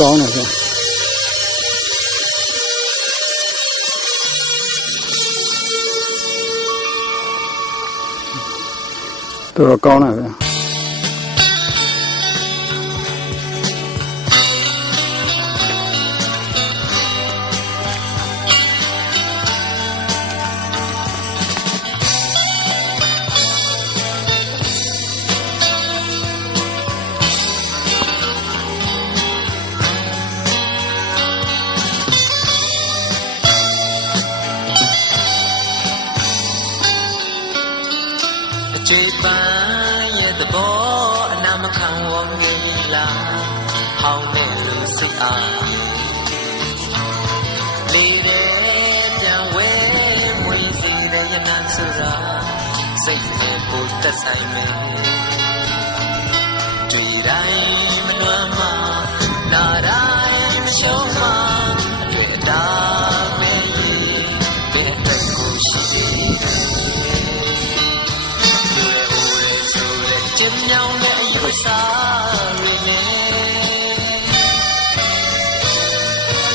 ကောင်းတယ်ဗျာတော်ကောင်းတယ်ဗျာ လေးတဲ့ပြန်ဝဲမွေးစီတဲ့ရနန်းဆိုတာစိတ်နဲ့ကိုသက်ဆိုင်မယ်တွေ့တိုင်းမလွမ်းမနာတိုင်းမရှုံးမအတွေ့အတာမဲ့ရင်ဘယ်အတွက်ကိုရှိသေးတယ်လူရဲ့ဟိုရဲ့ဆိုတဲ့ကျင်းမြောင်းတဲ့အယူအဆတွေနဲ့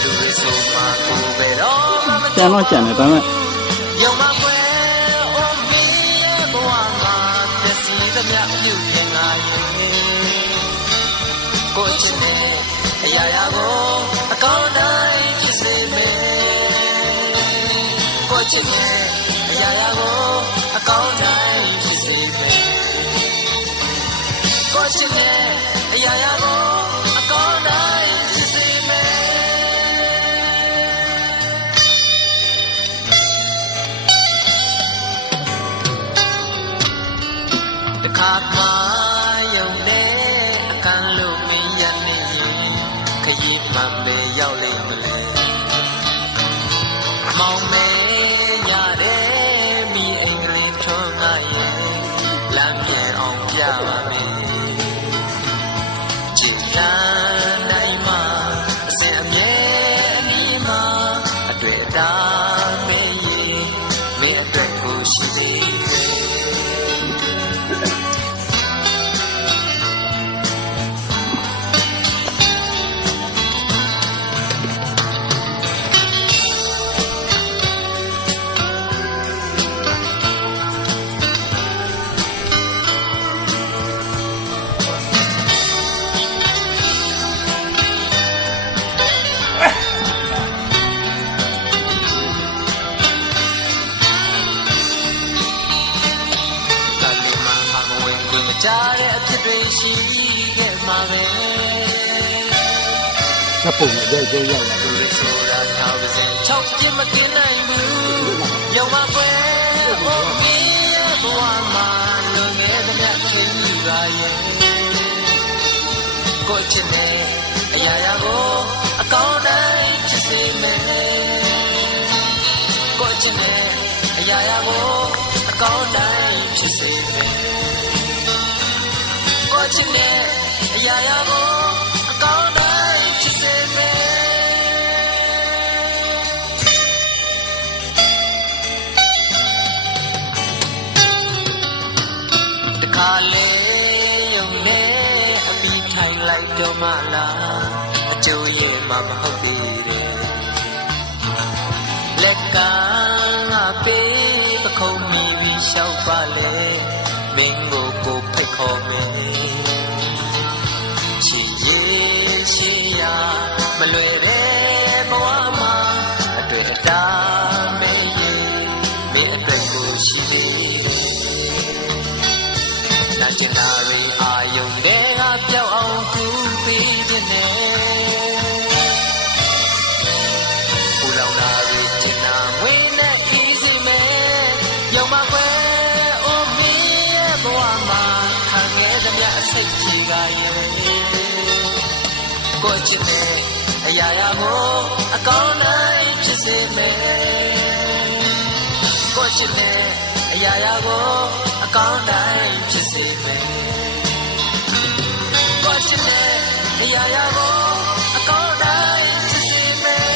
လူရဲ့ဆိုမှကိုပဲတော့ကျန်တော့ကျန်တယ်ဒါပေမဲ့ရုံမပွဲအိုမီရဲ့ဘဝမှာပျက်စီးသမျှပြုပြင်လာရင်ကိုချစ်တဲ့အရာရာကိုအကောင်းတိုင်းဖြစ်စေမယ်ကိုချစ်တဲ့အရာရာကိုအကောင်းတိုင်းဖြစ်စေမယ်ကိုချစ်တဲ့အရာရာကိုအကောင်းတိုင်းဖြစ်စေမယ်တခါမှယုံတဲ့အကန့်လို့မရနိုင်ရင်ခရီးမှပဲရောက်လိမ့်မလဲမောင်မဲရတဲ့မိအိမ်ကလေးထွန်းငါရဲ့လမ်းပြန်အောင်ပြပါမယ်ချစ်တာနိုင်မှာအစင်အမြဲအမြင်မှာအတွေ့အတာမေးရင်မင်းအတွက်ကိုရှိသေးတယ်ကြားတဲ့အဖြစ်တွေရှိခဲ့မှာပဲသတ်ဖို့ရောက်ရောက်လာတယ်ဆိုတာထားပါစေ6ပြစ်မกินနိုင်ဘူးရုံမပွဲဘုံကြီးရဲ့ဘဝမှာလွန်ခဲ့သမျှချင်းကြီးပါရဲ့ကိုချစ်နေအရာရာကိုအကောင်းတိုင်းဖြစ်စေမယ်ကိုချစ်နေအရာရာကိုအကောင်းတိုင်းဖြစ်စေမယ်ကိုချစ်နေအရာရာကိုအကောင်းတိုင်းဖြစ်စေမယ်တခါလေယုံနဲ့အပြီးထိုင်လိုက်တော့မှလားအကျိုးရဲ့မှမဟုတ်သေးတယ်လက်ကငါပေးပခုံးမိပြီးရှောက်ပါလေမင်းကိုဖိတ်ခေါ်မယ်ချစ်ရဲ့ရှိရာမလွယ်တဲ့ဘဝမှာအတွေ့အတာမေးရင်မင်းအတွက်ကိုရှိသေးတယ်နာကျင်တာတွေအာယုံတွေကပြောက်အောင်ကူပေးခြင်းနဲ့ပူလောင်တာတွေကျင်နာမွေးနဲ့အေးစိမယ်ရုံမပွဲအိုမီရဲ့ဘဝမှာခံခဲ့သမျှအစိတ်ဖြေကရဲ့ကိုချစ်တဲ့အရာရာကိုအကောင်းတိုင်းဖြစ်စေမယ်ကိုချစ်တဲ့အရာရာကိုအကောင်းတိုင်းဖြစ်စေမယ်ကိုချစ်တဲ့အရာရာကိုအကောင်းတိုင်းဖြစ်စေမယ်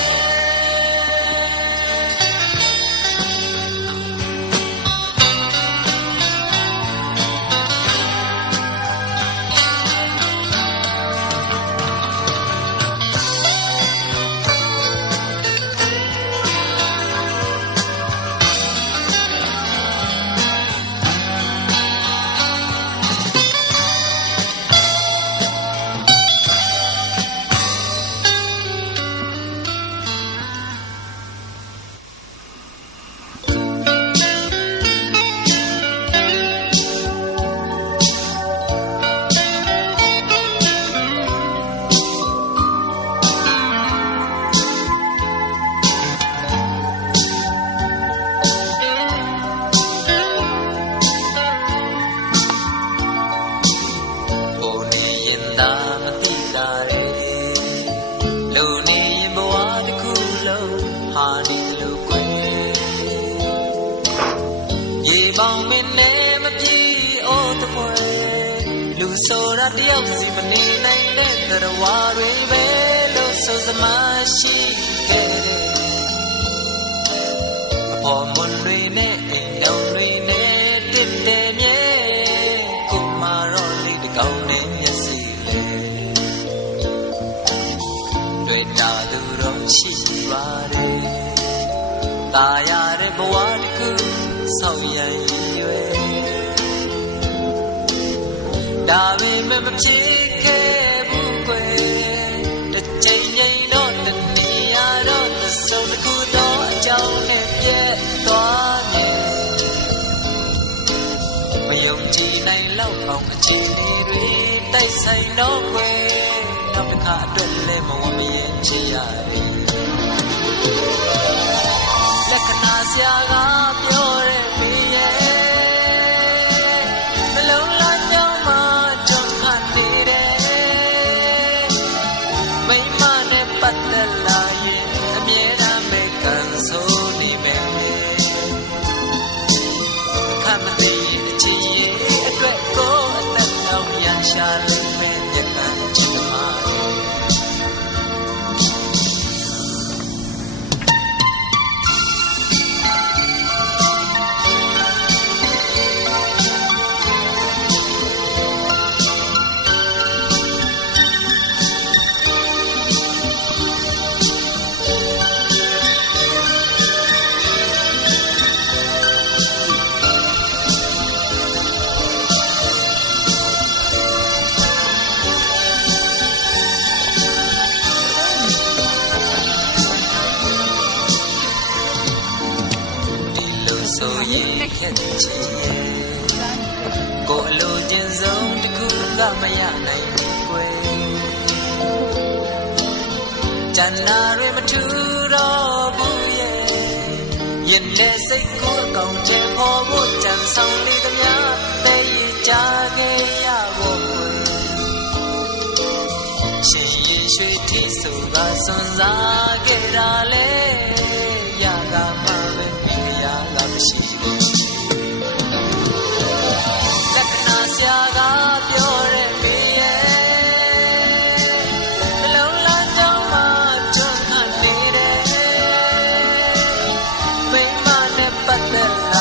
ဆိုတာတယောက်စီမနေနိုင်တဲ့တရားတွေပဲလို့ဆိုစမရှိခဲ့အပေါ်မွန်တွေနဲ့အိမ်တောင်တွေနဲ့တစ်တယ်မြဲကိုမာတော့လေးတကောင်းနဲ့မျက်စိလေတွေ့တာသူတော့ရှိပါတယ်ตาရတဲ့ဘဝတစ်ခုဆောက်ရည်ရွယ်ဒါပေမဲ့မဖြစ်ခဲ့ဘူးကွယ်တစ်ချိန်ချိန်တော့တနေရတော့သစုံတစ်ခုတော့အကြောင်းနဲ့ပြည့်သွားနေမယုံကြည်နိုင်လောက်အောင်အခြေအနေတွေတိုက်ဆိုင်တော့ကွယ်နောက်တစ်ခါအတွက်လည်းမဝမရင်ချင်ရတယ်လက္ခဏာဆရာကပြောတဲ့ဘေးရဲ့နှလုံးသားကြောင့်မှတွန်းခတ်နေတယ်မိမနဲ့ပတ်သက်လာရင်အမြဲတမ်းပဲကန်ဆိုးနေမယ်ခမ်းမသိအချစ်ရဲ့အတွက်ကိုအသက်တောင်ရရှာလိမ့်မယ်ညကချစ်မှာဆိုရင်ခက်ချင်ကိုအလိုချင်ဆုံးတစ်ခုကမရနိုင်ဘူးကွယ်ကျန်တာတွေမထူတော့ဘူးရဲ့ရင်နဲ့စိတ်ကိုအကောင်ကျပေါ်ဖို့ကြံဆောင်လေးသမျှသိကြခဲ့ရဖို့ကွယ်ရှင်ရင်ရွှေထီးဆိုတာစွန့်စားခဲ့တာလေရတာမှပဲမရှိဘူးလက္ခဏာဆရာကပြောတဲ့ဘေးရဲ့နှလုံးသားကြောင့်မှတွန်းခတ်နေတယ်မိမနဲ့ပတ်သက်